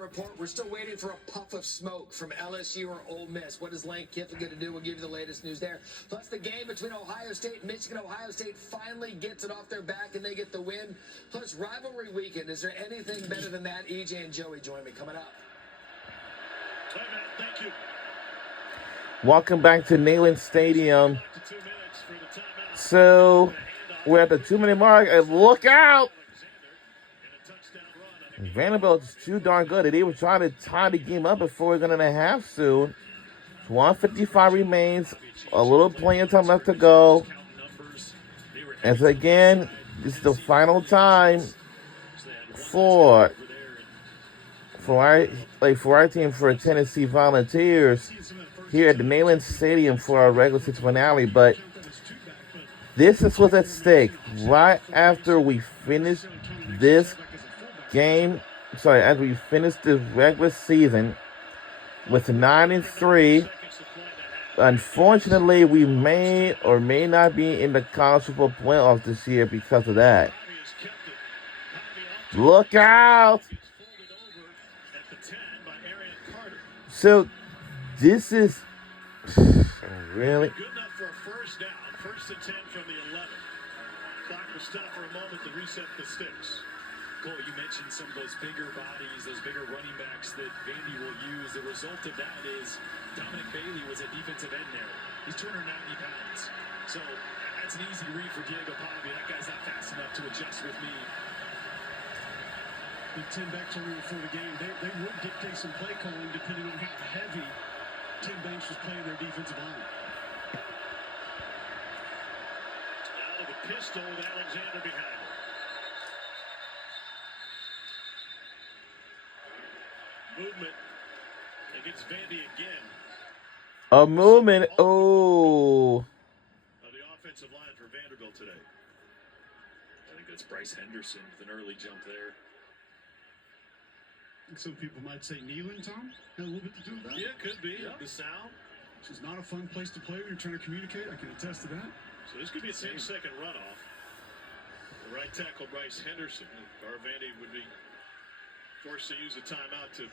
Report. We're still waiting for a puff of smoke from LSU or Ole Miss. What is Lane Kiffin going to do? We'll give you the latest news there. Plus the game between Ohio State and Michigan. Ohio State finally gets it off their back and they get the win. Plus rivalry weekend. Is there anything better than that? EJ and Joey join me coming up. Hey, Matt, thank you. Welcome back to Neyland Stadium. So we're at the 2-minute mark, and look out! Vanderbilt is too darn good. They were trying to tie the game up before we're going to half soon. 1:55 remains. A little playing time left to go. And so again, this is the final time for our team, for Tennessee Volunteers, here at the Neyland Stadium for our regular season finale. But this is what's at stake. Right after we finish this game, as we finish the regular season with 9-3, unfortunately, we may or may not be in the college football playoffs this year because of that. Look out! So, this is really Good enough for a first down. First and 10 from the 11. Clock will stop for a moment to reset the sticks. Cole, you mentioned some of those bigger bodies, those bigger running backs that Vandy will use. The result of that is Dominic Bailey was a defensive end there. He's 290 pounds. So that's an easy read for Diego Pavia. That guy's not fast enough to adjust with me. With 10 back to me before the game, they would dictate some play calling depending on how heavy Tim Banks was playing their defensive line. Out of the pistol with Alexander behind him. Movement against Vandy again. a movement. Oh, The offensive line for Vanderbilt today. I think that's Bryce Henderson with an early jump there. I think some people might say Neyland, Tom, had a little bit to do with that. Yeah, could be. The sound. Which is not a fun place to play when you're trying to communicate. I can attest to that. So this could be a 10-second runoff. The right tackle, Bryce Henderson. Or Vandy would be forced to use a timeout to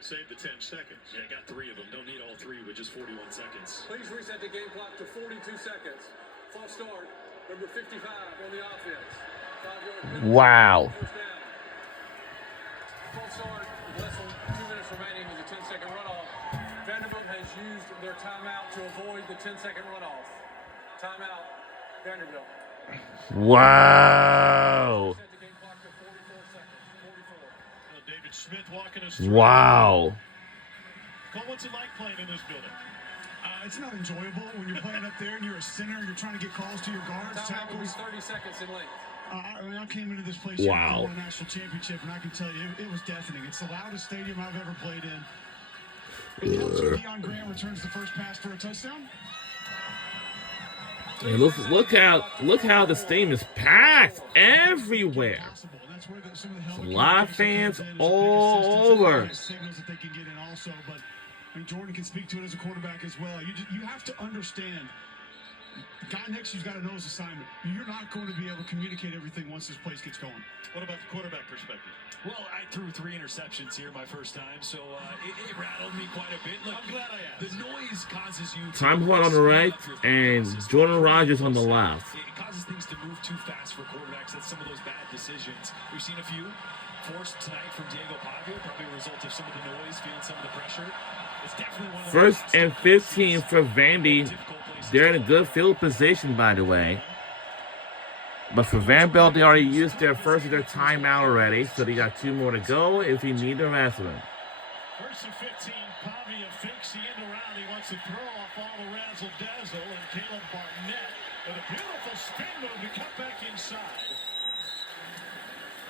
save the 10 seconds. Yeah, got 3 of them. Don't need all 3 with just 41 seconds. Please reset the game clock to 42 seconds. False start, number 55 on the offense. 5-yard penalty. wow. First down. False start, with less than 2 minutes remaining in the 10-second runoff. Vanderbilt has used their timeout to avoid the 10-second runoff. Timeout, Vanderbilt. Wow. Reset the game clock to 44 seconds. 44. David Smith walking us through. Wow. Cole, what's it like playing in this building? It's not enjoyable when you're playing up there and you're a center. You're trying to get calls to your guards, Timeout will be tackles. 30 seconds in length. I came into this place Wow. for a national championship, and I can tell you, it was deafening. It's the loudest stadium I've ever played in. It helps when Deion Graham returns the first pass for a touchdown. Hey, look how the stadium is packed everywhere. And that's where some of the A lot of fans all over. Signals that they can get in also, but I mean, Jordan can speak to it as a quarterback as well. You have to understand. The guy next to you's got to know his assignment. You're not going to be able to communicate everything once this place gets going. What about the quarterback perspective? Well, I threw 3 interceptions here my first time, so it rattled me quite a bit. Look, I'm glad I asked. the noise causes you to... Time Horn on the right and Jordan Rogers on the left. It causes things to move too fast for quarterbacks. That's some of those bad decisions. We've seen a few forced tonight from Diego Pavia, probably a result of some of the noise, feeling some of the pressure. It's definitely one of the First and 15 for Vandy. They're in a good field position, by the way. But for Vanderbilt, they already used their first of their timeout already, so they got 2 more to go if you need the rest of them. First and 15, Pavia fakes the end around. He wants to throw off all the razzle-dazzle, and Caleb Barnett with a beautiful spin move to cut back inside.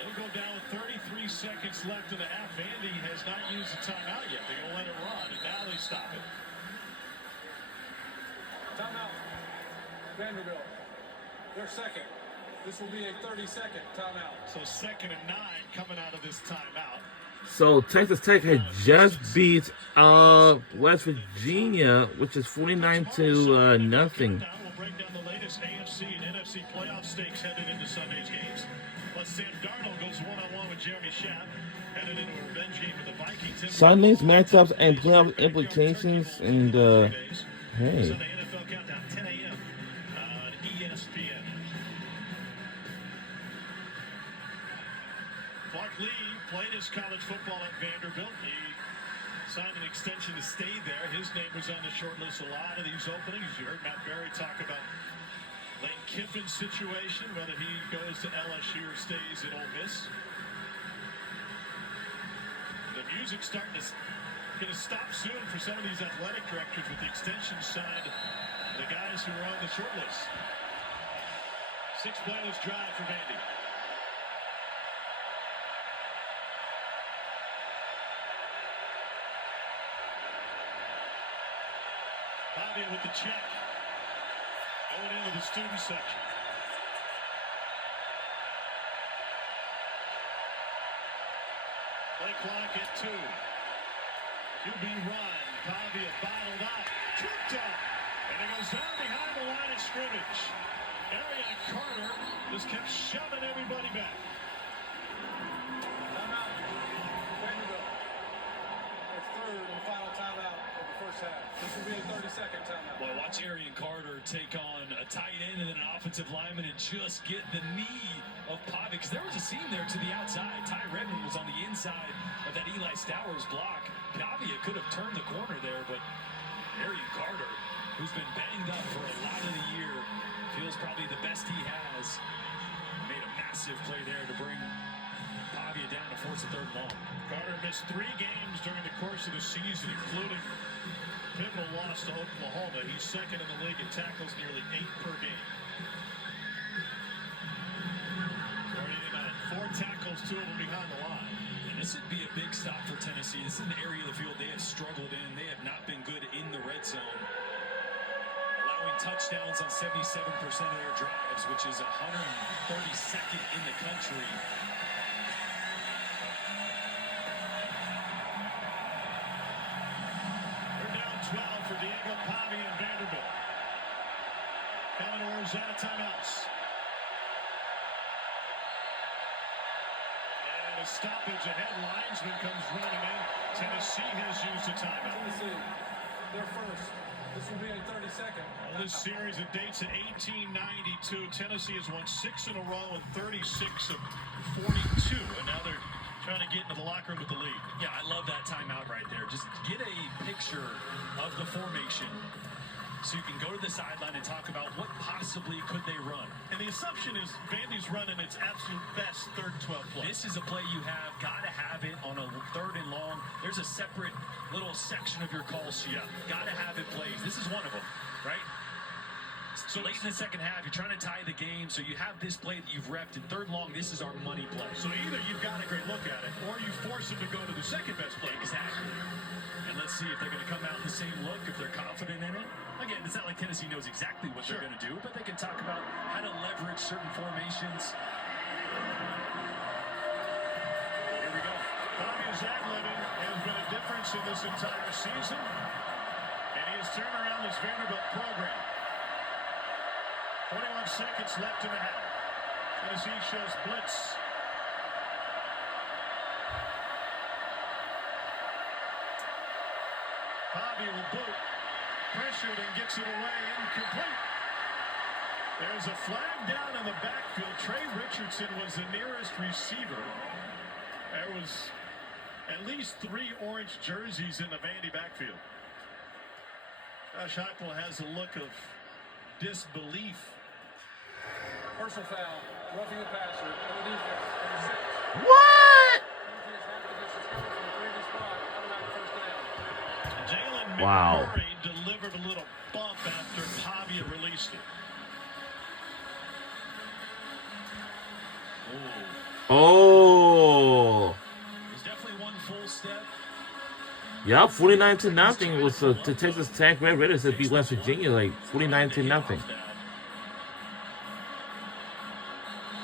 They'll go down with 33 seconds left in the half. Vandy has not used the timeout yet. They're going to let it run, and now they stop it. Timeout, Vanderbilt. They're second. This will be a 30-second timeout. So 2nd and 9 coming out of this timeout. So Texas Tech had just beat West Virginia, which is 49-0. Now we'll break down the latest AFC and NFC playoff stakes headed into Sunday's games. But Sam Darnold goes one-on-one with Jeremy Schaap. Headed into a revenge game with the Vikings. Sunday's matchups and playoff implications, and hey. Sunday NFL Countdown, 10 a.m. on ESPN. Clark Lee played his college football at Vanderbilt. He signed an extension to stay there. His name was on the short list. A lot of these openings. You heard Matt Berry talk about Lane Kiffin's situation, whether he goes to LSU or stays at Ole Miss. The music's starting to going to stop soon for some of these athletic directors with the extensions signed. The guys who are on the short list. 6 playlist drive for Vandy. Bobby with the check. Going into the student section. Play clock at 2. QB run. Pavia bottled up. Tripped up. And it goes down behind the line of scrimmage. Arian Carter just kept shoving everybody back. Timeout. Vanderbilt. Their third and final timeout of the first half. This will be a 30-second timeout. Well, watch Arian Carter take on a tight end and then an offensive lineman and just get the knee of Pavia. Because there was a seam there to the outside. Ty Redmond was on the inside of that Eli Stowers block. Pavia could have turned the corner there, but Arian Carter, who's been banged up for a lot of the year, feels probably the best he has. Made a massive play there to bring Pavia down to force a 3rd and long. Carter missed 3 games during the course of the season, including pivotal loss to Oklahoma. He's second in the league in tackles, nearly 8 per game. 4 tackles, 2 of them behind the line. And this would be a big stop for Tennessee. This is an area of the field they have struggled in. They have not been good in the red zone. Allowing touchdowns on 77% of their drives, which is 132nd in the country. They're down 12 for Diego Pavia and Vanderbilt. Commodores out of timeouts. And a stoppage ahead. Linesman comes running in. Tennessee has used a timeout. Tennessee, they're first. This will be a 30-second. Well, this series, it dates to 1892. Tennessee has won 6 in a row and 36 of 42. And now they're trying to get into the locker room with the lead. Yeah, I love that timeout right there. Just get a picture of the formation so you can go to the sideline and talk about what possibly could they run. And the assumption is Vandy's running its absolute best 3rd and 12 play. This is a play you have, got to have it on a 3rd and long. There's a separate little section of your call sheet. Got to have it plays. This is one of them, right? So late in the second half, you're trying to tie the game, so you have this play that you've repped. In 3rd long, this is our money play. So either you've got a great look at it, or you force them to go to the second best play. Exactly. And let's see if they're going to come out the same look, if they're confident in it. Again, it's not like Tennessee knows exactly what they're going to do, but they can talk about how to leverage certain formations. Here we go. Pavia's ad-libbing has been a difference in this entire season, and he has turned around this Vanderbilt program. 21 seconds left in the half. Tennessee shows blitz. Pavia will boot. Pressured and gets it away. Incomplete. There's a flag down in the backfield. Trey Richardson was the nearest receiver. There was at least 3 orange jerseys in the Vandy backfield. Josh Heupel has a look of disbelief. Personal foul, roughing the passer, on the defense, number 6. What? Defense had the distance covered from the previous spot, automatic first down. Jalen Wow. McMurray delivered a little bump after Pavia released it. Oh. There's definitely one full step. Yeah, 49-0 was to Texas Tech Red Raiders that beat West Virginia, like 49-0.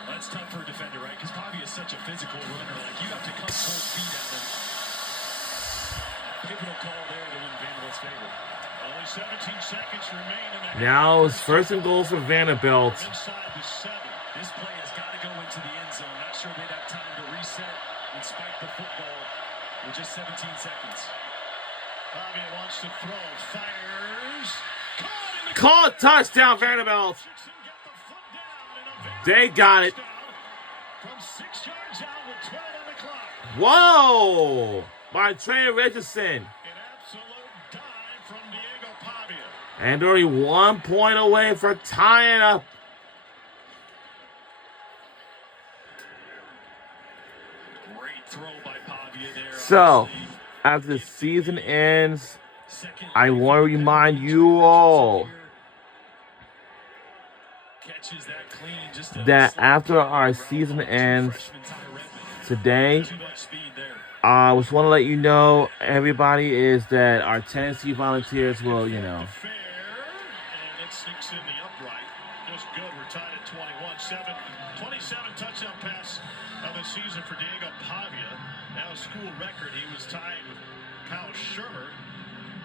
That's tough for a defender, right? Because Pavia is such a physical runner. Like, you have to come full speed at him. Pivotal call there to win Vanderbilt's favor. Only 17 seconds remain in the half. Now it's 1st and goal for Vanderbilt. Inside the 7. This play has got to go into the end zone. Not sure they'd have time to reset. and spike the football with just 17 seconds. Pavia wants to throw, fires. Caught touchdown, Vanderbilt. Richardson got the foot down, and a Vanderbilt They got it. touchdown from 6 yards out with 12 on the clock. Whoa! By Trey Richardson. An absolute dive from Diego Pavia. And they're only 1 point away for tying up. Great throw by Pavia there. So, Obviously, after the season ends, second I want to remind you all catches that clean, just a that slight after our route season to ends freshman Tyler Redmond. today, Too much speed there. I just want to let you know, everybody, is that our Tennessee Volunteers will, Fair, and it sinks in the upright. Just good. We're tied at 21-7. 27 touchdown pass of the season for Diego Pavia. Now a school record. He was tied with Kyle Shermer,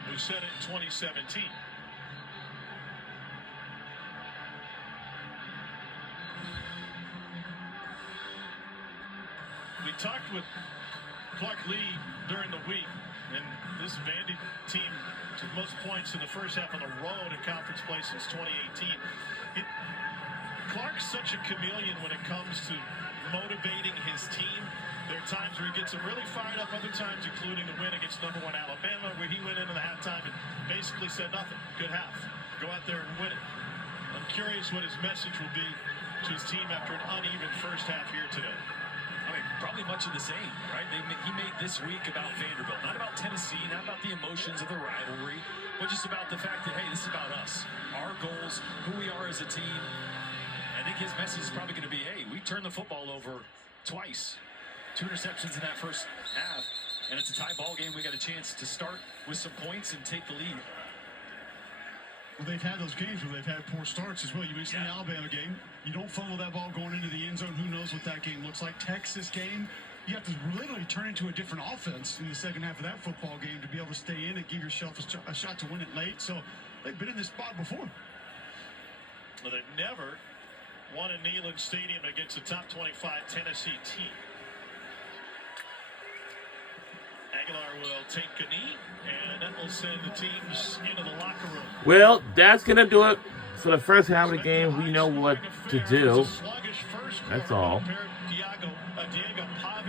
who set it in 2017. We talked with Clark Lee during the week, and this Vandy team took most points in the first half on the road in conference play since 2018. Clark's such a chameleon when it comes to motivating his team. There are times where he gets them really fired up, other times, including the win against #1 Alabama, where he went into the halftime and basically said nothing. Good half. Go out there and win it. I'm curious what his message will be to his team after an uneven first half here today. I mean, probably much of the same, right? He made this week about Vanderbilt, not about Tennessee, not about the emotions of the rivalry, but just about the fact that, hey, this is about us, our goals, who we are as a team. I think his message is probably going to be, hey, we turned the football over twice. 2 interceptions in that first half, and it's a tie ball game. We got a chance to start with some points and take the lead. Well, they've had those games where they've had poor starts as well. You mentioned the Alabama game. You don't funnel that ball going into the end zone. Who knows what that game looks like? Texas game, you have to literally turn into a different offense in the second half of that football game to be able to stay in and give yourself a shot to win it late. So they've been in this spot before. Well, they've never won in Neyland Stadium against a top 25 Tennessee team. Aguilar will take a knee, and that will send the teams into the locker room. well, that's going to do it for the first half of the game. We know what to do. That's all.